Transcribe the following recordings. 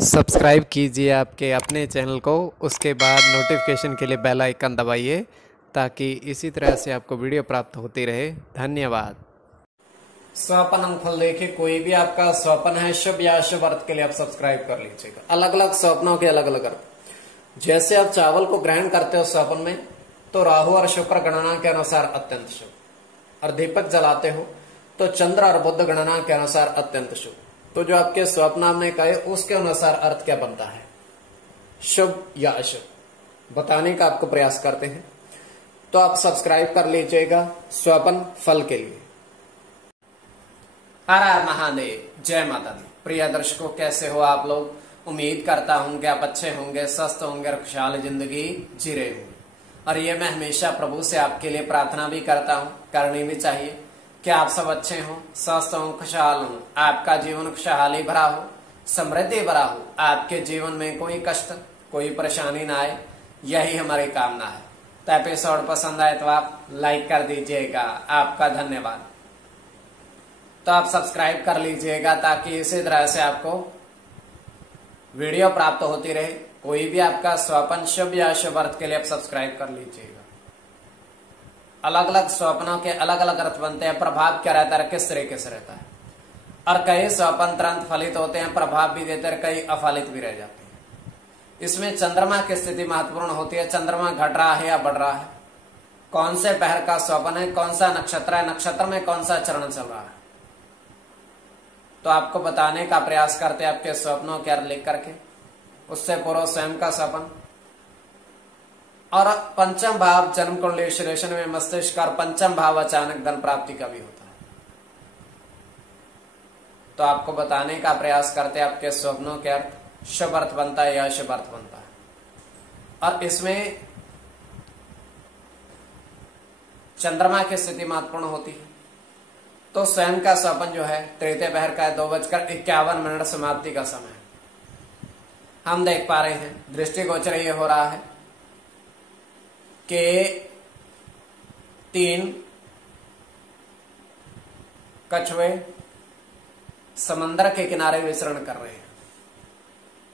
Subscribe कीजिए आपके अपने चैनल को, उसके बाद नोटिफिकेशन के लिए बेल आइकन दबाइए ताकि इसी तरह से आपको वीडियो प्राप्त होती रहे। धन्यवाद। स्वपन अंगफल देखिए, कोई भी आपका स्वपन है शुभ या अशुभ अर्थ के लिए आप सब्सक्राइब कर लीजिएगा। अलग अलग स्वप्नों के अलग अलग अर्थ। जैसे आप चावल को ग्रहण करते हो स्वपन में, तो राहु और शुक्र गणना के अनुसार अत्यंत शुभ, और दीपक जलाते हो तो चंद्र और बुध गणना के अनुसार अत्यंत शुभ। तो जो आपके स्वप्न में कहे उसके अनुसार अर्थ क्या बनता है, शुभ या अशुभ, बताने का आपको प्रयास करते हैं। तो आप सब्सक्राइब कर लीजिएगा स्वपन फल के लिए। हर हर महादेव, जय माता दी। प्रिय दर्शकों, कैसे हो आप लोग? उम्मीद करता हूं कि आप अच्छे होंगे, स्वस्थ होंगे और खुशहाल जिंदगी जी रहे होंगे। और ये मैं हमेशा प्रभु से आपके लिए प्रार्थना भी करता हूं, करनी भी चाहिए कि आप सब अच्छे हों, स्वस्थ हों, खुशहाल हों, आपका जीवन खुशहाली भरा हो, समृद्धि भरा हो, आपके जीवन में कोई कष्ट कोई परेशानी ना आए, यही हमारी कामना है। तो एपिसोड पसंद आए तो आप लाइक कर दीजिएगा, आपका धन्यवाद। तो आप सब्सक्राइब कर लीजिएगा ताकि इसी तरह से आपको वीडियो प्राप्त होती रहे। कोई भी आपका स्वपन शुभ या अशुभ अर्थ के लिए आप सब्सक्राइब कर लीजिएगा। अलग अलग स्वप्नों के अलग अलग अर्थ बनते हैं। प्रभाव क्या रहता है, किस तरीके से रहता है, और कई स्वप्न तुरंत फलित होते हैं, प्रभाव भी देते हैं, कई अफलित भी रह जाते हैं। इसमें चंद्रमा की स्थिति महत्वपूर्ण होती है। चंद्रमा घट रहा है या बढ़ रहा है, कौन से पहर का स्वप्न है, कौन सा नक्षत्र है, नक्षत्र में कौन सा चरण चल रहा है, तो आपको बताने का प्रयास करते हैं आपके स्वप्नों के अर्थ लिख करके। उससे पूर्व स्वयं का स्वप्न और पंचम भाव जन्म कुंडली विश्लेषण में मस्तिष्क और पंचम भाव अचानक धन प्राप्ति का भी होता है। तो आपको बताने का प्रयास करते हैं आपके स्वप्नों के अर्थ, शुभ अर्थ बनता है या अशुभ अर्थ बनता है। और इसमें चंद्रमा की स्थिति महत्वपूर्ण होती है। तो स्वयं का स्वप्न जो है तृतीय पहर का है, 2:51 समाप्ति का समय। हम देख पा रहे हैं दृष्टिगोचर ये हो रहा है कि 3 कछुए समंदर के किनारे विचरण कर रहे हैं।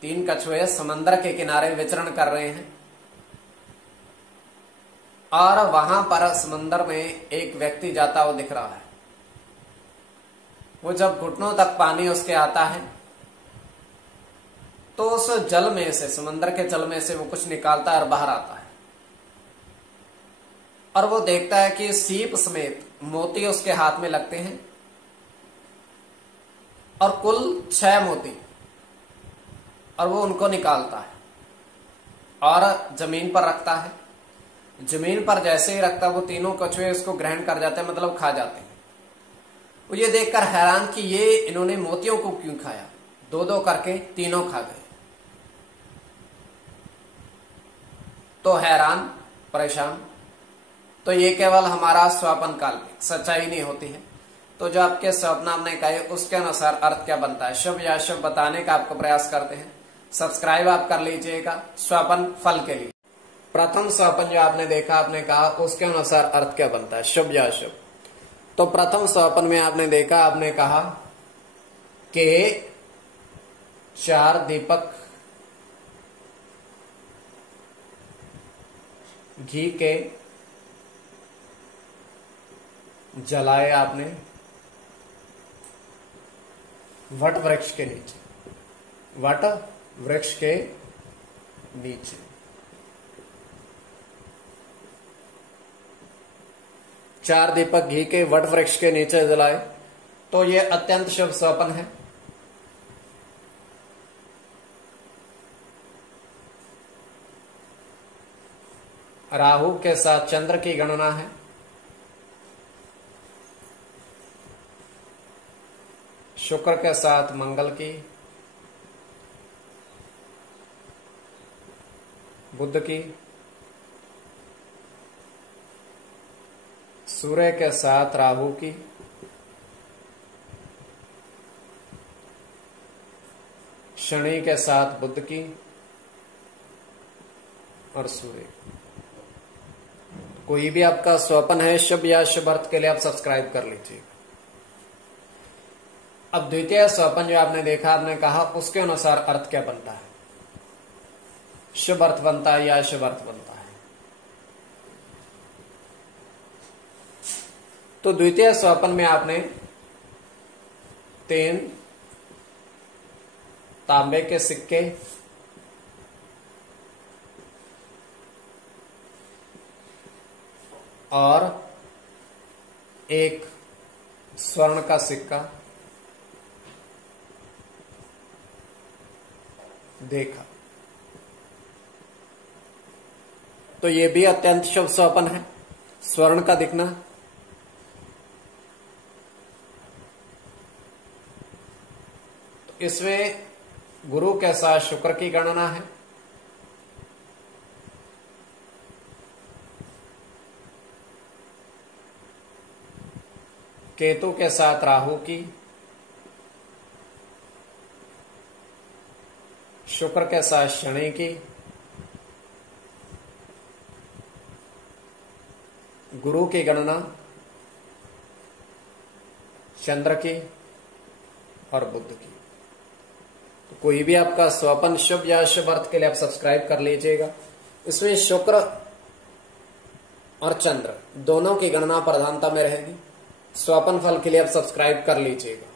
3 कछुए समंदर के किनारे विचरण कर रहे हैं, और वहां पर समंदर में एक व्यक्ति जाता हुआ दिख रहा है। वो जब घुटनों तक पानी उसके आता है तो उस जल में से, समंदर के जल में से वो कुछ निकालता है और बाहर आता है, और वो देखता है कि सीप समेत मोती उसके हाथ में लगते हैं, और कुल 6 मोती, और वो उनको निकालता है और जमीन पर रखता है। जमीन पर जैसे ही रखता, वो तीनों कछुए उसको ग्रहण कर जाते हैं, मतलब खा जाते हैं। वो ये देखकर हैरान कि ये इन्होंने मोतियों को क्यों खाया, 2-2 करके तीनों खा गए। तो हैरान परेशान, तो ये केवल हमारा स्वप्न काल्पनिक, सच्चाई नहीं होती है। तो जो आपके स्वप्न आपने कहे उसके अनुसार अर्थ क्या बनता है, शुभ या अशुभ, बताने का आपको प्रयास करते हैं। सब्सक्राइब आप कर लीजिएगा स्वप्न फल के लिए। प्रथम स्वप्न जो आपने देखा, आपने कहा उसके अनुसार अर्थ क्या बनता है, शुभ या अशुभ। तो प्रथम स्वप्न में आपने देखा, आपने कहा कि 4 दीपक घी के जलाए आपने वट वृक्ष के नीचे, वट वृक्ष के नीचे। चार दीपक घी के वट वृक्ष के नीचे जलाए, तो यह अत्यंत शुभ स्वप्न है। राहु के साथ चंद्र की गणना है, शुक्र के साथ मंगल की, बुध की, सूर्य के साथ राहु की, शनि के साथ बुध की, और सूर्य। कोई भी आपका स्वप्न है शुभ या शुभ अर्थ के लिए आप सब्सक्राइब कर लीजिए। अब द्वितीय स्वप्न जो आपने देखा, आपने कहा उसके अनुसार अर्थ क्या बनता है, शुभ अर्थ बनता है या अशुभ अर्थ बनता है। तो द्वितीय स्वप्न में आपने 3 तांबे के सिक्के और 1 स्वर्ण का सिक्का देखा। तो यह भी अत्यंत शुभ स्वप्न है, स्वर्ण का दिखना। तो इसमें गुरु के साथ शुक्र की गणना है। केतु के साथ राहु की, शुक्र के साथ शनि की, गुरु की गणना चंद्र की और बुध की। तो कोई भी आपका स्वप्न शुभ या अशुभ अर्थ के लिए आप सब्सक्राइब कर लीजिएगा। इसमें शुक्र और चंद्र दोनों की गणना प्रधानता में रहेगी। स्वप्न फल के लिए आप सब्सक्राइब कर लीजिएगा।